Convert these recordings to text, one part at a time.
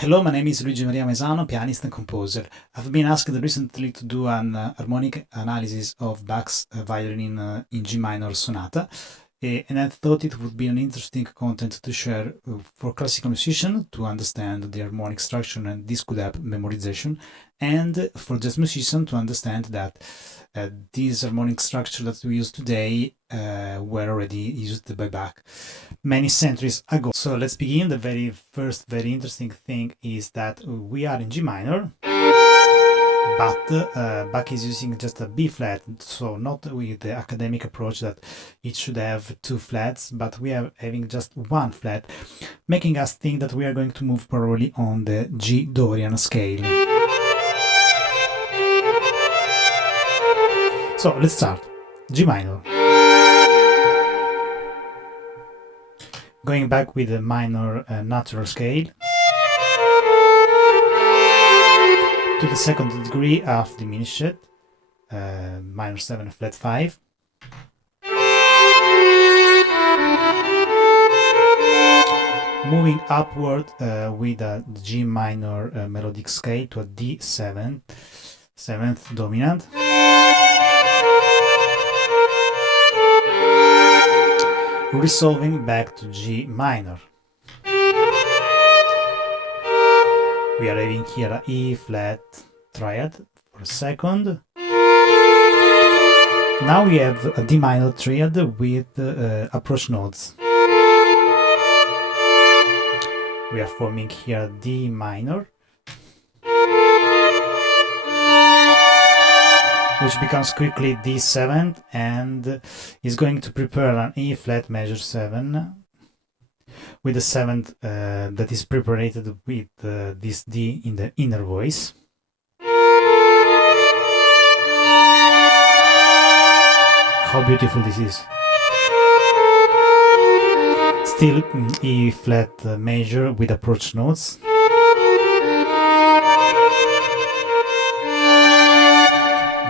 Hello, my name is Luigi Maria Maesano, pianist and composer. I've been asked recently to do an harmonic analysis of Bach's Violin in G minor Sonata, and I thought it would be an interesting content to share for classical musicians to understand the harmonic structure, and this could help memorization, and for jazz musicians to understand that these harmonic structure that we use today were already used by Bach many centuries ago. So let's begin. The very first, very interesting thing is that we are in G minor, but Bach is using just a B flat, so not with the academic approach that it should have two flats, but we are having just one flat, making us think that we are going to move probably on the G Dorian scale. So let's start. G minor. Going back with the minor natural scale to the second degree half diminished, minor 7 flat 5. Moving upward with a G minor melodic scale to a D7, 7th dominant. Resolving back to G minor. We are having here a E flat triad for a second. Now we have a D minor triad with approach notes. We are forming here D minor, which becomes quickly D7 and is going to prepare an E flat major 7 with the 7th that is prepared with this D in the inner voice. How beautiful this is. Still E flat major with approach notes.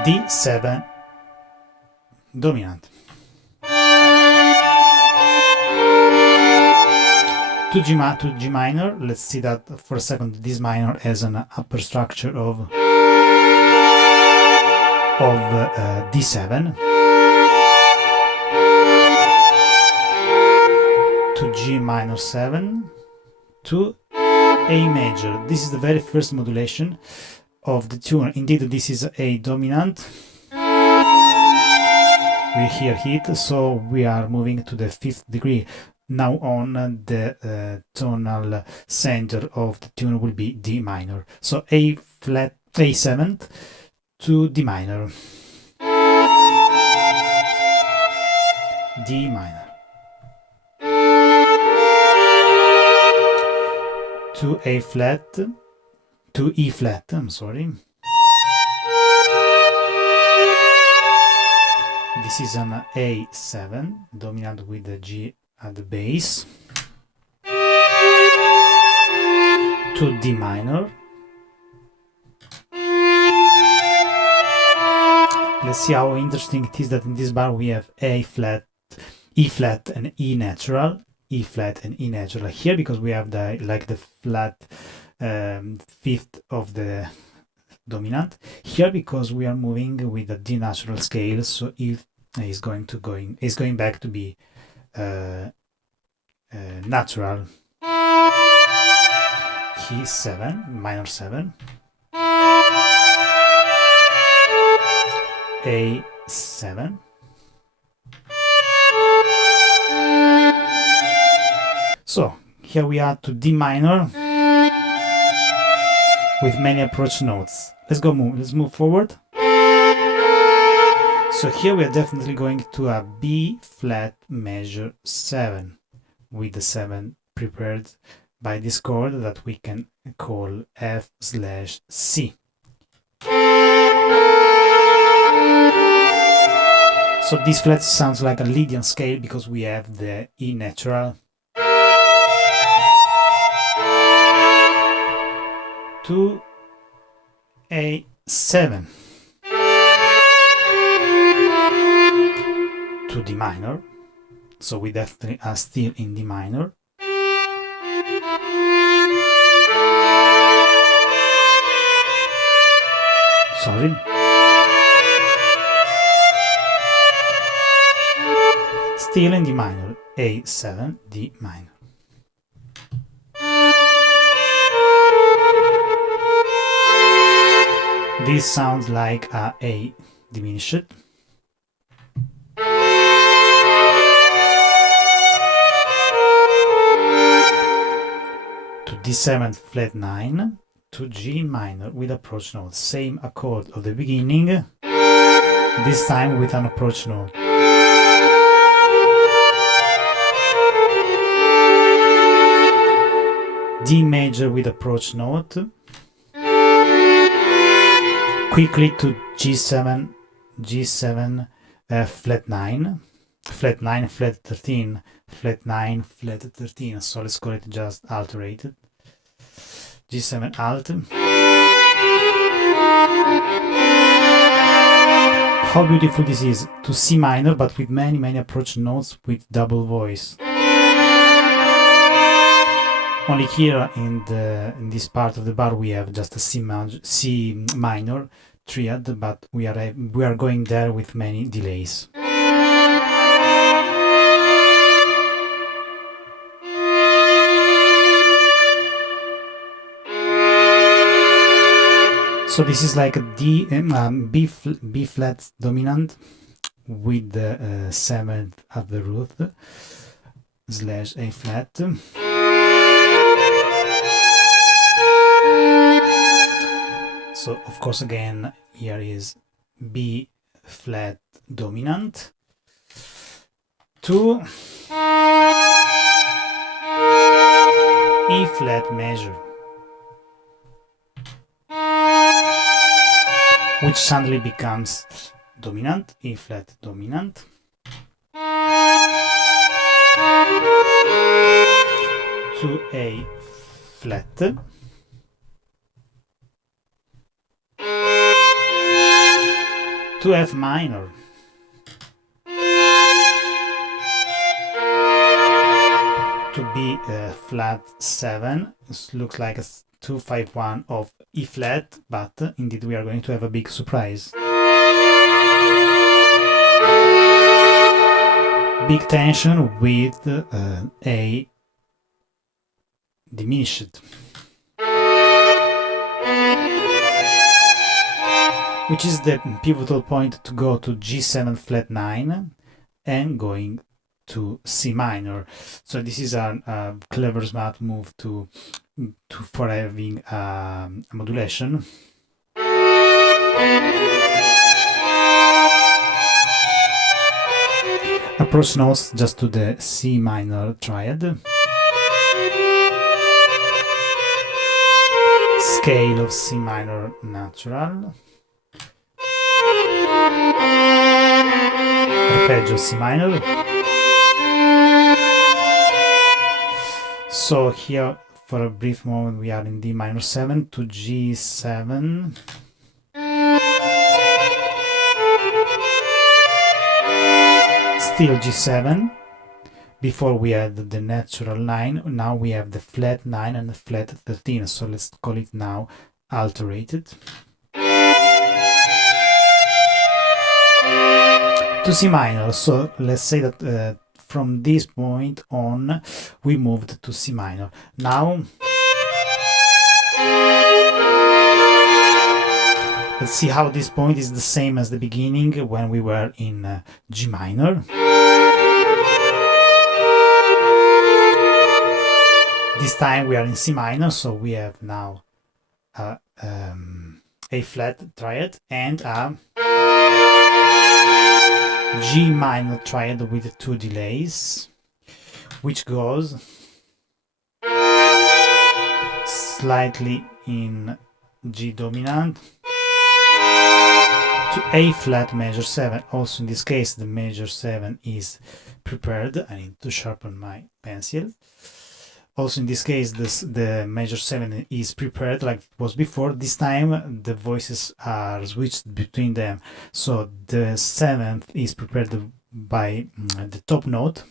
D7 dominant. To G minor, let's see that for a second. This minor has an upper structure of D7. To G minor 7, to A major. This is the very first modulation of the tune. Indeed, this is A dominant. We hear it, so we are moving to the 5th degree. Now on, the tonal center of the tune will be D minor. So A flat, A7 to D minor. D minor. To A flat, to E flat, I'm sorry. This is an A7, dominant with the G at the base. To D minor. Let's see how interesting it is that in this bar we have A flat, E flat and E natural. E flat and E natural here because we have the flat 5th of the dominant. Here because we are moving with the D natural scale, so E is going back to be natural. Key 7, minor 7. A7. So here we are to D minor with many approach notes. Let's move forward. So here we are definitely going to a B flat major 7 with the 7 prepared by this chord that we can call F/C. So this flat sounds like a Lydian scale because we have the E natural. To A7. To D minor. So we definitely are still in D minor. still in D minor, A7, D minor. This sounds like A diminished. To D7 flat 9, to G minor with approach note. Same accord of the beginning, this time with an approach note. D major with approach note. Quickly to G7, G7 flat 9, flat 9, flat 13, flat 9, flat 13, so let's call it just alterated. G7 alt. How beautiful this is, to C minor but with many approach notes with double voice. Only here in this part of the bar we have just a C minor triad, but we are going there with many delays. So this is like a B flat dominant with the 7th at the root / A flat. So of course again here is B flat dominant to E flat major, which suddenly becomes dominant, E flat dominant, to A flat, to F minor, to B flat 7. This looks like a 2-5-1 of E flat, but indeed we are going to have a big surprise. Big tension with A diminished, which is the pivotal point to go to G7 flat 9 and going to C minor. So this is a clever smart move for having a modulation. Approach notes just to the C minor triad. Scale of C minor natural. Arpeggio C minor. So here for a brief moment we are in D minor 7 to G7. Still G7. Before we had the natural 9, now we have the flat 9 and the flat 13, so let's call it now alterated. To C minor, so let's say that from this point on we moved to C minor. Now let's see how this point is the same as the beginning when we were in G minor. This time we are in C minor, so we have now a flat triad and a G minor triad with 2 delays, which goes slightly in G dominant to A flat major 7. Also in this case the major 7 is prepared. I need to sharpen my pencil. Also in this case the major 7 is prepared like it was before. This time the voices are switched between them, so the 7th is prepared by the top note,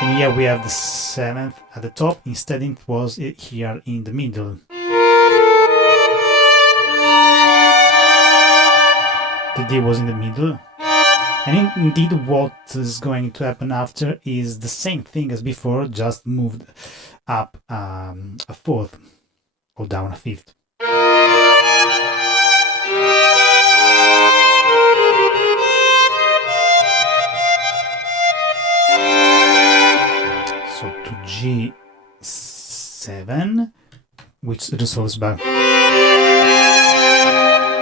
and here we have the 7th at the top. Instead it was here in the middle. The D was in the middle. And indeed what is going to happen after is the same thing as before, just moved up a fourth or down a fifth. So to G7, which resolves back.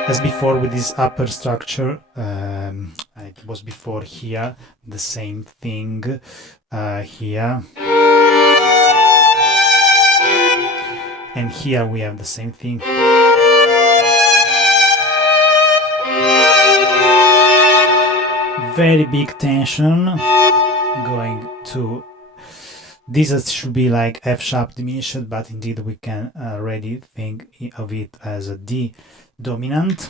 As before with this upper structure, it was before here, the same thing here. And here we have the same thing. Very big tension going to this should be like F sharp diminished, but indeed we can already think of it as a D dominant.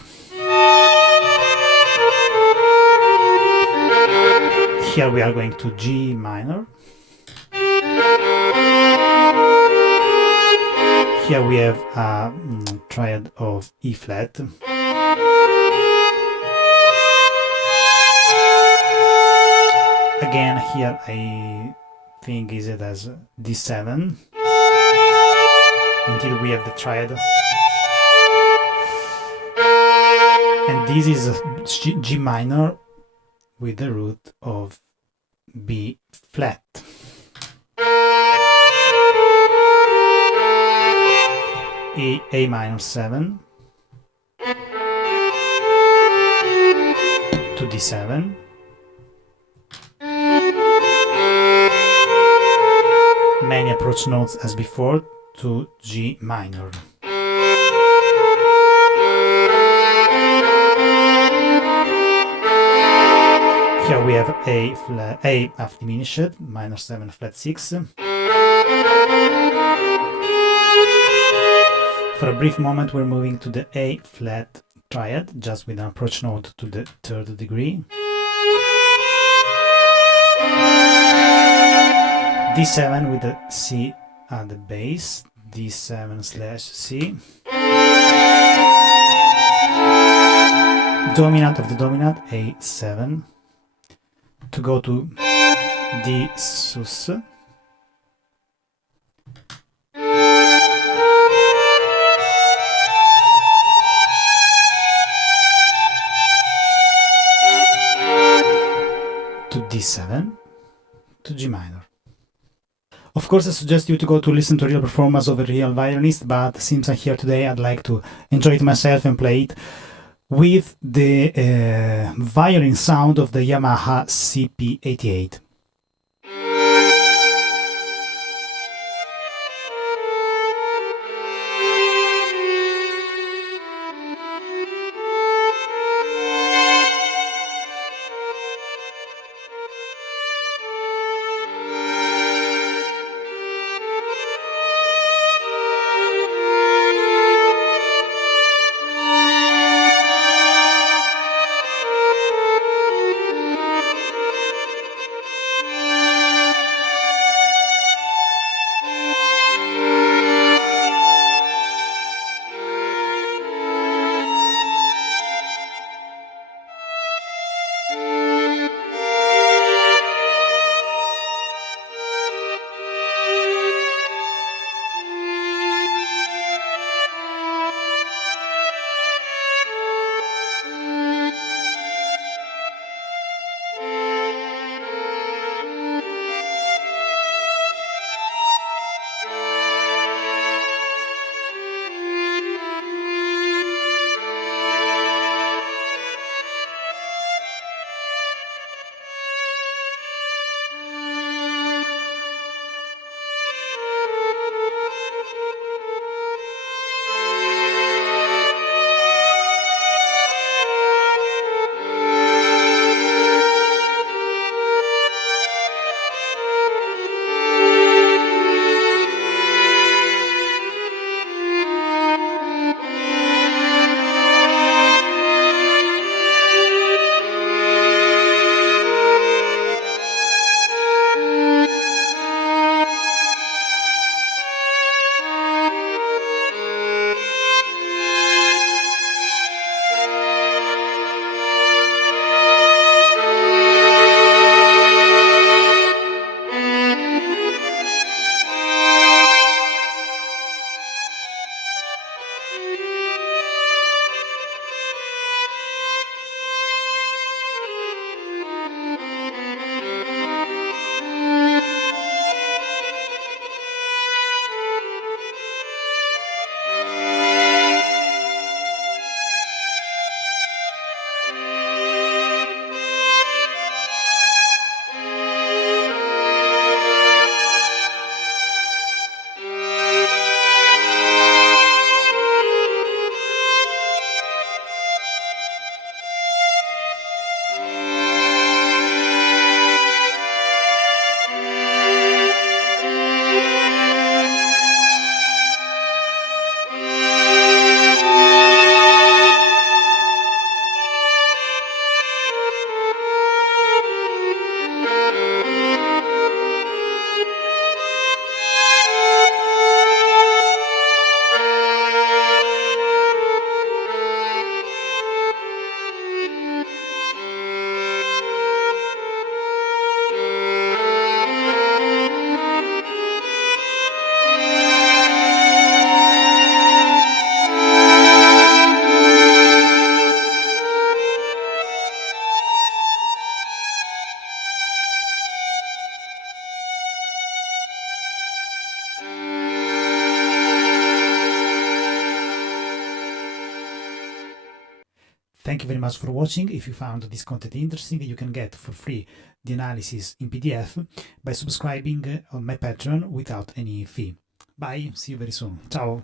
Here we are going to G minor. Here we have a triad of E flat. Again, here I think is it as D7. Until we have the triad. And this is a G minor with the root of B flat. A minor 7 to D7. Many approach notes as before to G minor. Here we have A flat, A half diminished, minor 7 flat 6. For a brief moment we're moving to the A flat triad, just with an approach note to the third degree. D7 with the C at the base, D7 slash C. Dominant of the dominant, A7. To go to D sus. To D7, to G minor. Of course, I suggest you to go to listen to a real performance of a real violinist, but since I'm here today, I'd like to enjoy it myself and play it with the violin sound of the Yamaha CP88. Thank you very much for watching. If you found this content interesting, you can get for free the analysis in PDF by subscribing on my Patreon without any fee. Bye, see you very soon. Ciao!